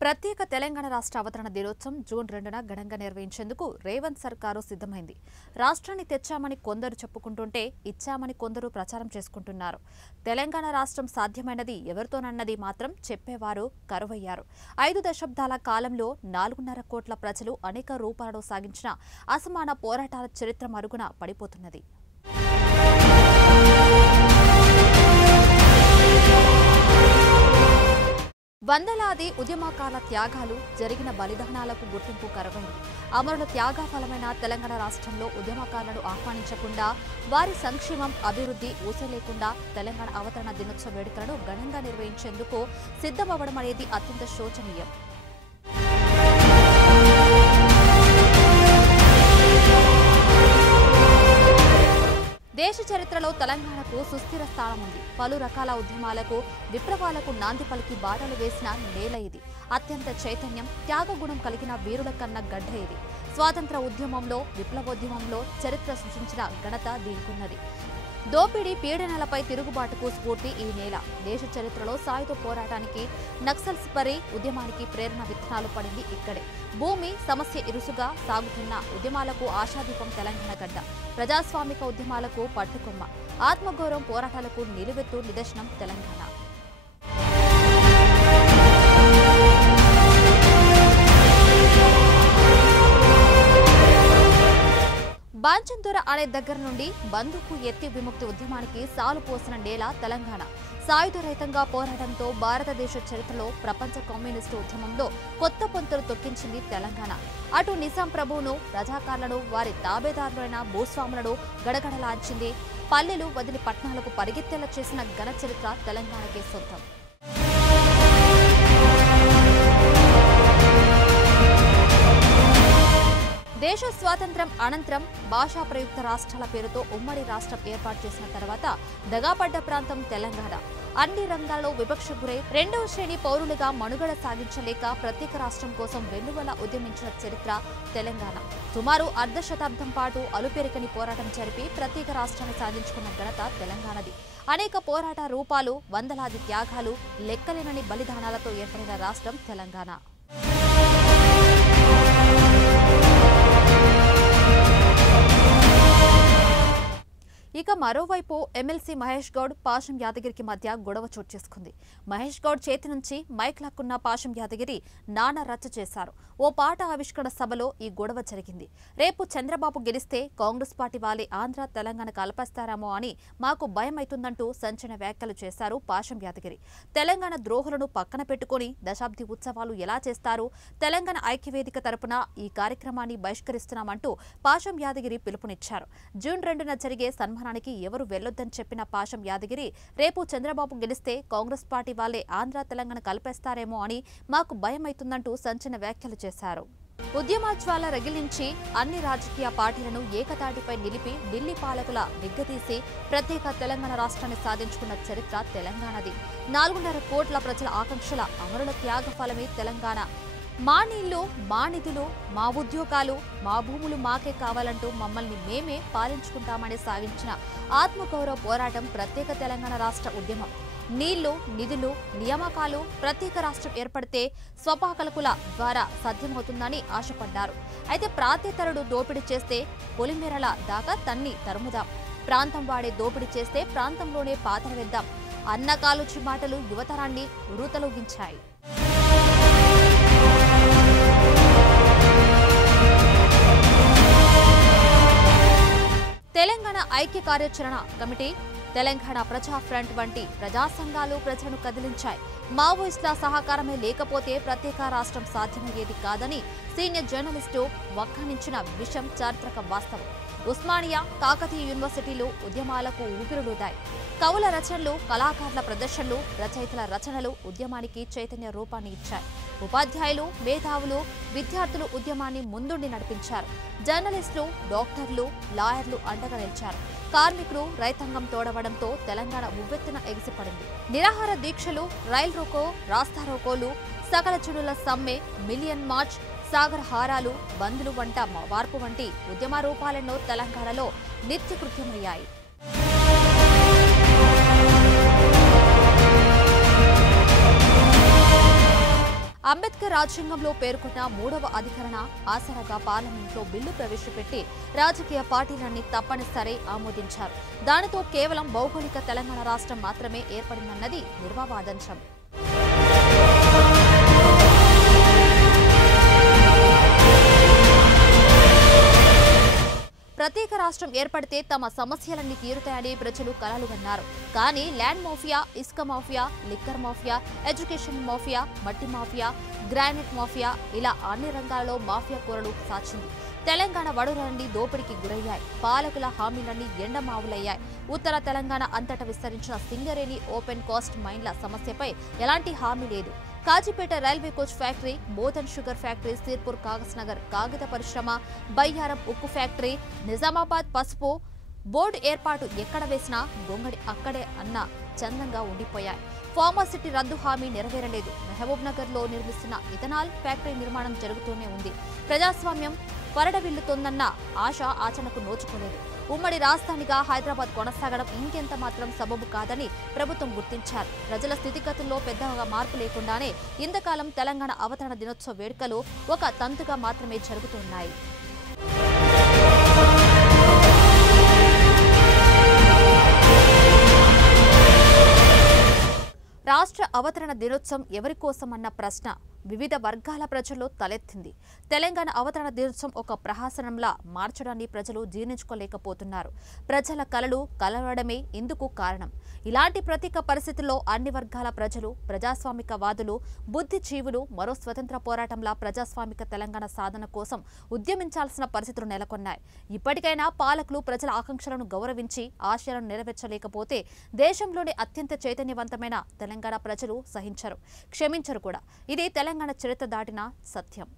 ప్రత్యేక తెలంగాణ రాష్ట్ర అవతరణ దినోత్సవం జూన్ 2న ఘనంగా నిర్వహించేందుకు రేవంత్ సర్కారు సిద్ధమైంది. రాష్ట్రాన్ని తెచ్చామని కొందరు చెప్పుకుంటుంటే ఇచ్చామని కొందరు ప్రచారం చేసుకుంటున్నారు. తెలంగాణ రాష్ట్రం సాధ్యమైనది ఎవరితోనన్నది మాత్రం చెప్పేవారు కరువయ్యారు. 5 దశాబ్దాల కాలంలో 4.5 కోట్ల ప్రజలు అనేక రూపాలలో సాగించిన అసమాన పోరాటాల చరిత్ర మరుగున పడిపోతున్నది. వందలాది ఉద్యమకాల త్యాగాలు, జరిగిన బలిదానాలకు గుర్తింపు కరువైంది. అమరుల త్యాగ ఫలమైన తెలంగాణ రాష్ట్రంలో ఉద్యమకారులను ఆహ్వానించకుండా, వారి సంక్షేమం, అభివృద్ధి ఊసలేకుండా తెలంగాణ అవతరణ దినోత్సవ వేడుకలను ఘనంగా నిర్వహించేందుకు సిద్ధమవ్వడం అనేది అత్యంత శోచనీయం. దేశ చరిత్రలో తెలంగాణకు సుస్థిర స్థానం ఉంది. పలు రకాల ఉద్యమాలకు, విప్లవాలకు నాంది పలికి బాటలు వేసిన నేల ఇది. అత్యంత చైతన్యం, త్యాగగుణం కలిగిన వీరుల కన్న గడ్డ ఇది. స్వాతంత్ర ఉద్యమంలో, విప్లవోద్యమంలో చరిత్ర సృష్టించిన ఘనత దీనికున్నది. దోపిడీ, పీడనలపై తిరుగుబాటుకు స్ఫూర్తి ఈ నేల. దేశ చరిత్రలో సాయుధ పోరాటానికి, నక్సల్స్పరి ఉద్యమానికి ప్రేరణ విత్తనాలు పడింది ఇక్కడే. భూమి సమస్య ఇరుసుగా సాగుతున్న ఉద్యమాలకు ఆశాదీపం తెలంగాణ గడ్డ. ప్రజాస్వామిక ఉద్యమాలకు పట్టుకొమ్మ, ఆత్మగౌరవం పోరాటాలకు నిలువెత్తు నిదర్శనం తెలంగాణ. బాంచందొర అనే దగ్గర నుండి బంధుకు ఎత్తి విముక్తి ఉద్యమానికి సాలు పోసిన నేల తెలంగాణ. సాయుధ రహితంగా పోరాటంతో భారతదేశ చరిత్రలో ప్రపంచ కమ్యూనిస్టు ఉద్యమంలో కొత్త పొంతలు తొక్కించింది తెలంగాణ. అటు నిజాం ప్రభువును, రజాకార్లను, వారి తాబేదారులైన భూస్వాములను గడగడలాంచింది. పల్లెలు వదిలి పట్టణాలకు పరిగెత్తేలా చేసిన ఘన చరిత్ర తెలంగాణకే సొంతం. దేశ స్వాతంత్ర్యం అనంతరం భాషా ప్రయుక్త రాష్ట్రాల పేరుతో ఉమ్మడి రాష్ట్రం ఏర్పాటు చేసిన తర్వాత దగాపడ్డ ప్రాంతం తెలంగాణ. అన్ని రంగాల్లో వివక్ష గురై 2వ శ్రేణి పౌరులుగా మనుగడ సాగించలేక ప్రత్యేక రాష్ట్రం కోసం వెన్నువల ఉద్యమించిన చరిత్ర తెలంగాణ. సుమారు అర్ధ శతాబ్దం పాటు అలుపెరకని పోరాటం జరిపి ప్రత్యేక రాష్ట్రాన్ని సాధించుకున్న ఘనత తెలంగాణది. అనేక పోరాట రూపాలు, వందలాది త్యాగాలు, లెక్కలేనని బలిదానాలతో ఏర్పడిన రాష్ట్రం తెలంగాణ. ఇక మరోవైపు ఎమ్మెల్సీ మహేష్ గౌడ్, పాషం యాదగిరికి మధ్య గొడవ చోటు చేసుకుంది. మహేష్ గౌడ్ చేతి నుంచి మైక్ లాక్కున్న పాషం యాదగిరి నానా రచ్చ చేశారు. ఓ పాట ఆవిష్కరణ సభలో ఈ గొడవ జరిగింది. రేపు చంద్రబాబు గెలిస్తే కాంగ్రెస్ పార్టీ వాళ్ళే ఆంధ్ర, తెలంగాణ కల్పిస్తారేమో అని మాకు భయం అవుతుందంటూ సంచలన వ్యాఖ్యలు చేశారు పాషం యాదగిరి. తెలంగాణ ద్రోహులను పక్కన పెట్టుకుని దశాబ్ది ఉత్సవాలు ఎలా చేస్తారు? తెలంగాణ ఐక్యవేదిక తరపున ఈ కార్యక్రమాన్ని బహిష్కరిస్తున్నామంటూ పాషం యాదగిరి పిలుపునిచ్చారు. జూన్ 2న జరిగే సన్మానానికి ఎవరు వెళ్లొద్దని చెప్పిన పాషం యాదగిరి, రేపు చంద్రబాబు గెలిస్తే కాంగ్రెస్ పార్టీ వాళ్ళే ఆంధ్ర, తెలంగాణ కలిపేస్తారేమో అని మాకు భయం అవుతుందంటూ సంచలన వ్యాఖ్యలు చేశారు. ఉద్యమాజ్వాల రగిలించి అన్ని రాజకీయ పార్టీలను ఏకతాటిపై నిలిపి ఢిల్లీ పాలకుల నిగ్గదీసి ప్రత్యేక తెలంగాణ రాష్ట్రాన్ని సాధించుకున్న చరిత్ర తెలంగాణది. 4.5 కోట్ల ప్రజల ఆకాంక్షల, అమరుల త్యాగ ఫలమే తెలంగాణ. మా నీళ్లు, మా నిధులు, మా ఉద్యోగాలు, మా భూములు మాకే కావాలంటూ మమ్మల్ని మేమే పాలించుకుంటామని సాగించిన ఆత్మగౌరవ పోరాటం ప్రత్యేక తెలంగాణ రాష్ట్ర ఉద్యమం. నీళ్లు, నిధులు, నియామకాలు ప్రత్యేక రాష్ట్రం ఏర్పడితే స్వపాకలకుల ద్వారా సాధ్యమవుతుందని ఆశపడ్డారు. అయితే ప్రాంతేతరుడు దోపిడీ చేస్తే పొలిమేరల దాకా తన్ని తరుముదాం, ప్రాంతం వాడే దోపిడీ చేస్తే ప్రాంతంలోనే పాతర వేద్దాం అన్న కాలుచి మాటలు యువతరాన్ని ఉరుతలొగించాయి. తెలంగాణ ఐక్య కార్యాచరణ కమిటీ, తెలంగాణ ప్రజా ఫ్రంట్ వంటి ప్రజా సంఘాలు ప్రజలను కదిలించాయి. మావోయిస్టుల సహకారమే లేకపోతే ప్రత్యేక రాష్ట్రం సాధ్యమయ్యేది కాదని సీనియర్ జర్నలిస్టు వ్యాఖ్యానించిన విషయం చారిత్రక వాస్తవం. ఉస్మానియా, కాకతీయ యూనివర్సిటీలు ఉద్యమాలకు ఊపిరులూదాయి. కవుల రచనలు, కళాకారుల ప్రదర్శనలు, రచయితల రచనలు ఉద్యమానికి చైతన్య రూపాన్ని ఇచ్చాయి. ఉపాధ్యాయులు, మేధావులు, విద్యార్థులు ఉద్యమాన్ని ముందుండి నడిపించారు. జర్నలిస్టులు, డాక్టర్లు, లాయర్లు అండగా నిలిచారు. కార్మికులు, రైతాంగం తోడవడంతో తెలంగాణ ఉవ్వెత్తున ఎగిసిపడింది. నిరాహార దీక్షలు, రైల్ రోకో, రాస్తారోకోలు, సకల చెడుల సమ్మె, మిలియన్ మార్చ్, సాగర హారాలు, బంద్లు వంట వార్పు వంటి ఉద్యమ రూపాలెన్నో తెలంగాణలో నిత్యకృత్యమయ్యాయి. అంబేద్కర్ రాజ్యాంగంలో పేర్కొన్న 3వ అధికరణ ఆసరాగా పార్లమెంట్లో బిల్లు ప్రవేశపెట్టి రాజకీయ పార్టీలన్నీ తప్పనిసరి ఆమోదించారు. దానితో కేవలం భౌగోళిక తెలంగాణ రాష్ట్రం మాత్రమే ఏర్పడిందన్నది నిర్వావాదంశం. ప్రత్యేక రాష్ట్రం ఏర్పడితే తమ సమస్యలన్నీ తీరుతాయని ప్రజలు కలలుగన్నారు. కానీ ల్యాండ్ మాఫియా, ఇసుక mafia, liquor mafia, education mafia, మట్టి మాఫియా, గ్రానైట్ మాఫియా ఇలా అన్ని రంగాల్లో మాఫియా కూరలు సాచింది. తెలంగాణ వడులన్నీ దోపిడీకి గురయ్యాయి. పాలకుల హామీలన్నీ ఎండమావులయ్యాయి. ఉత్తర తెలంగాణ అంతటా విస్తరించిన సింగరేణి ఓపెన్ కాస్ట్ మైన్ల సమస్యపై ఎలాంటి హామీ లేదు. Kazipet railway coach factory, Bodhan sugar factory, Sirpur Kagaz Nagar కాగిత పరిశ్రమ, బయ్యారం ఉక్కు ఫ్యాక్టరీ, నిజామాబాద్ పసుపు బోర్డు ఏర్పాటు ఎక్కడ వేసినా గొంగడి అక్కడే అన్న చందంగా ఉండిపోయాయి. ఫార్మాసిటీ రద్దు హామీ నెరవేరలేదు. మహబూబ్ నగర్ లో నిర్మిస్తున్న ఇథనాల్ ఫ్యాక్టరీ నిర్మాణం జరుగుతూనే ఉంది. ప్రజాస్వామ్యం పరడవిల్లుతోందన్న ఆశ ఆచరణకు నోచుకోలేదు. ఉమ్మడి రాజధానిగా హైదరాబాద్ కొనసాగడం ఇంకెంత మాత్రం సబబు కాదని ప్రభుత్వం గుర్తించారు. ప్రజల స్థితిగతుల్లో పెద్దగా మార్పు లేకుండానే ఇంతకాలం తెలంగాణ అవతరణ దినోత్సవ వేడుకలు ఒక తంతుగా మాత్రమే జరుగుతున్నాయి. రాష్ట్ర అవతరణ దినోత్సవం ఎవరి కోసం అన్న ప్రశ్న వివిధ వర్గాల ప్రజల్లో తలెత్తింది. తెలంగాణ అవతరణ దినోత్సవం ఒక ప్రహసనంలా మార్చడాన్ని ప్రజలు జీర్ణించుకోలేకపోతున్నారు. ప్రజల కలలు కలవడమే ఇందుకు కారణం. ఇలాంటి ప్రత్యేక పరిస్థితుల్లో అన్ని వర్గాల ప్రజలు, ప్రజాస్వామికవాదులు, బుద్ధిజీవులు మరో స్వతంత్ర పోరాటంలా ప్రజాస్వామిక తెలంగాణ సాధన కోసం ఉద్యమించాల్సిన పరిస్థితులు నెలకొన్నాయి. ఇప్పటికైనా పాలకులు ప్రజల ఆకాంక్షలను గౌరవించి ఆశయాలను నెరవేర్చలేకపోతే దేశంలోని అత్యంత చైతన్యవంతమైన తెలంగాణ ప్రజలు సహించరు, క్షమించరు కూడా. ఇది తెలంగాణ చరిత్ర దాటిన సత్యం.